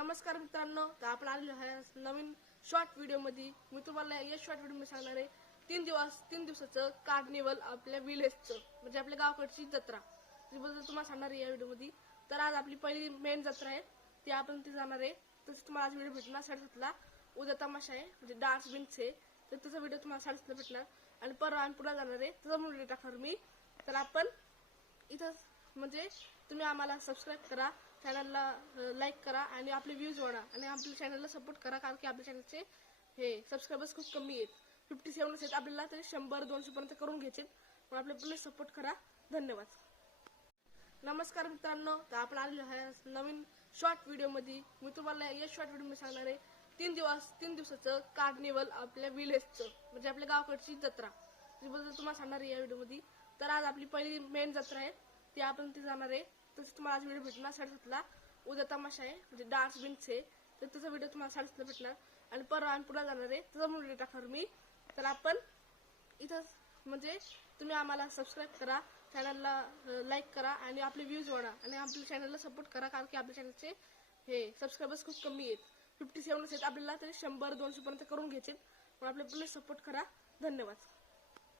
नमस्कार मित्रांनो, तर आपण आलेलो आहे नवीन शॉर्ट व्हिडिओमध्ये. मी तुम्हाला या शॉर्ट व्हिडिओमध्ये सांगणार आहे 3 दिवसाचं कार्निवल आपल्या विलेजचं, म्हणजे आपल्या गावाकडची जत्रा त्याबद्दल तुम्हाला सांगणार आहे या व्हिडिओमध्ये. तर आज आपली पहिली मेन जत्रा आहे, ती आपण ती जाणार आहे. तसं तुम्हाला आज व्हिडिओ भेटणार 7:30ला. उद्या तमाशा आहे, म्हणजे डान्स बिन्स आहे, तर त्याचा व्हिडिओ तुम्हाला 7:30ला भेटणार. आणि परवा आम्ही पुन्हा जाणार आहे, त्याचा व्हिडिओ टाकणार मी. तर आपण इथं म्हणजे तुम्ही आम्हाला सबस्क्राईब करा, चॅनलला लाईक करा आणि आपले व्ह्यूज वाढा आणि आपल्या चॅनलला सपोर्ट करा, कारण की आपल्या चॅनलचे हे सबस्क्रायबर्स खूप कमी आहेत. 57 आहेत आपल्याला, तरी 100-200 पर्यंत करून घ्यायचे. पण आपले प्लीज सपोर्ट करा. धन्यवाद. नमस्कार मित्रांनो, तर आपण आलेलो आहे नवीन शॉर्ट व्हिडिओमध्ये. मी तुम्हाला या शॉर्ट व्हिडिओमध्ये सांगणार आहे 3 दिवसाचं कार्निवल आपल्या विलेजचं, म्हणजे आपल्या गावाकडची जत्रा त्याबद्दल तुम्हाला सांगणार आहे या व्हिडिओमध्ये. तर आज आपली पहिली मेन जत्रा आहे, ती आपण ती जाणार आहे. तसं तुम्हाला आज व्हिडिओ भेटणार 7:30ला. उद्या तमाशा आहे, म्हणजे डान्स बिन्स आहे, तर त्याचा व्हिडिओ तुम्हाला 7:30ला भेटणार. आणि परवा आम्ही पुन्हा जाणार आहे, त्याचा व्हिडिओ टाकणार मी. तर आपण इथं म्हणजे तुम्ही आम्हाला सबस्क्राईब करा, चॅनलला लाईक करा आणि आपले व्ह्यूज वाढा आणि आपल्या चॅनलला सपोर्ट करा, कारण की आपल्या चॅनलचे हे सबस्क्रायबर्स खूप कमी आहेत. 57 आहेत आपल्याला, तरी 100-200 पर्यंत करून घ्यायचे. पण आपले प्लीज सपोर्ट करा. धन्यवाद.